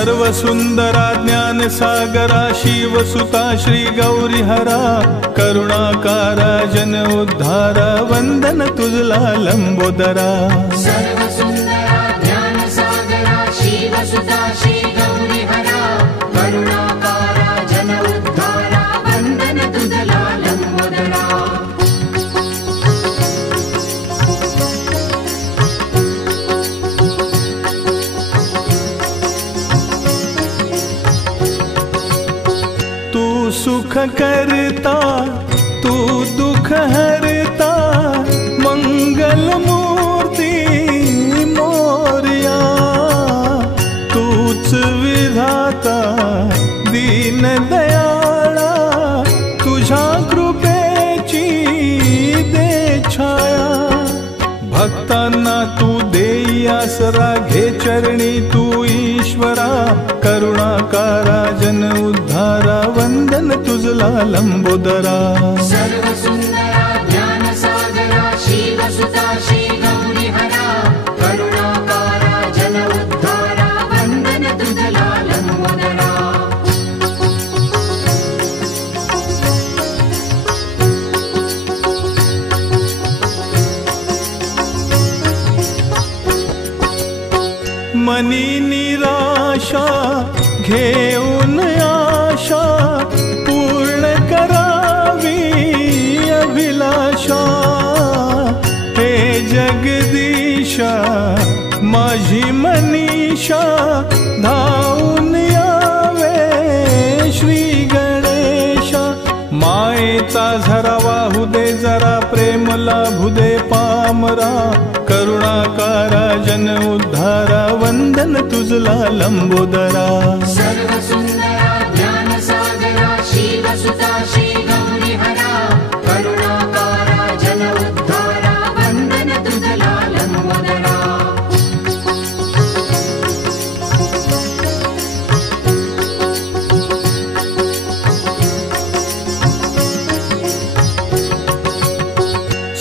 सर्व सुंदरा ज्ञान सागरा शिवसुता श्री गौरी हरा करुणाकारा जन उद्धारा वंदन तुझला लंबोदरा सर्व सुंदरा ज्ञान सागरा शिवसुता श्री गौरी हरा करुणाकारा जन उद्धारा वंदन तुझला लंबोदरा सुख करता तू दुख हरता मंगल मूर्ती मोरया तूच विधाता दीन दयाळा तुझ्या कृपेची दे छाया भक्तांना तू देई आसरा घे चरणी तू ईश्वरा करुणाकारा जन उद्धारा वंदन तुझला लंबोदरा सर्व सुंदरा ज्ञान सागरा शिवसुता श्री गौरी हरा करुणाकारा जन उद्धारा वंदन तुझला लंबोदरा मनी निराशा घेऊन आशा पूर्ण करावी अभिलाषा हे जगदीशा माझी मनीषा धावून यावे श्री गणेशा मायेचा झरा वाहू दे जरा प्रेम लाभू दे पामरा करुणाकारा जन उद्धारा वंदन तुझला लंबोदरा सर्व सुंदरा ज्ञान सागरा शिवसुता श्री गौरी हरा करुणाकारा जन उद्धारा वंदन तुझला लंबोदरा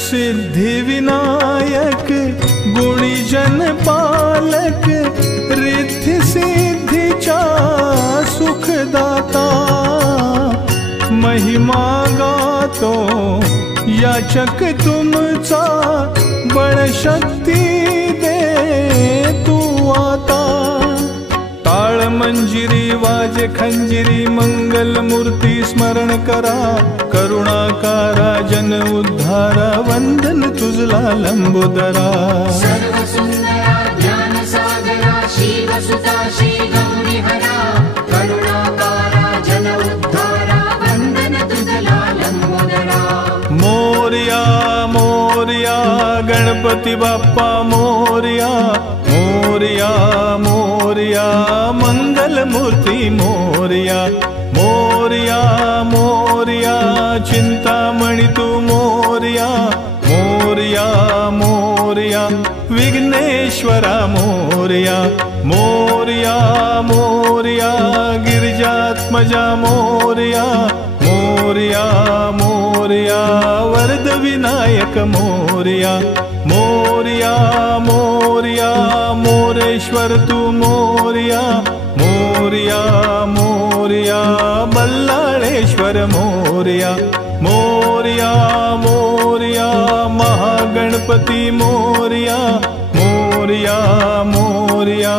सिद्धि विनायक गुणीजन पालक रिद्धी सिद्धीचा सुखदाता महिमा गातो याचक तुमचा बळशक्ती दे तू आता ताळ मंजिरी वाजे खंजिरी मंगल मूर्ती स्मरण करा करुणाकारा जन उद्धारा वंदन तुझला लंबोदरा सर्व सुंदरा ज्ञान सागरा शिवसुता श्री गौरी हरा करुणाकारा जन उद्धारा वंदन तुझला लंबोदरा मोरया मोरया गणपती बाप्पा मोरया मोरया मोरया मंगल मूर्ती मोरया मोरया मोरया चिंतामणी तू मोरया मोरया मोरया विघ्नेश्वरा मोरया मोरया मोरया गिरिजात्मजा मोरया मोरया मोरया वरद विनायक मोरया मोरया मोरया मोरेश्वर तू मोरया मोरया मोरया बल्लाळेश्वर मोरया मोरया मोरया महागणपती मोरया मोरया मोरया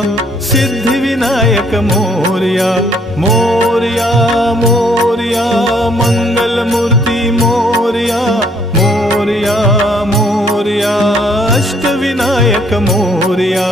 सिद्धिविनायक मोरया मोरया मोरया मंगलमूर्ती मोरया मोरया मोरया अष्टविनायक मोरया।